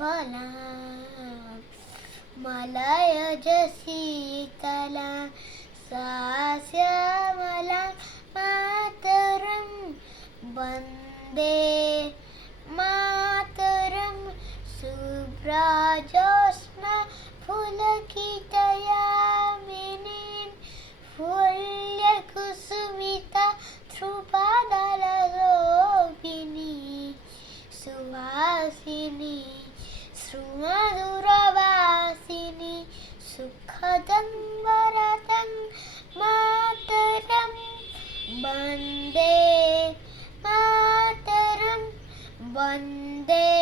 फला मलयज शीतला सा श्यामला मातरं वन्दे मातरं शुभ्रज्योत्स्ना पुलकितयामिनीं फुल्लकुसुमिता ध्रुपदलशोभिनी सुवासिनी सुमधुरवासिनी सुखदं वरदं मातरं वन्दे मातरं वन्दे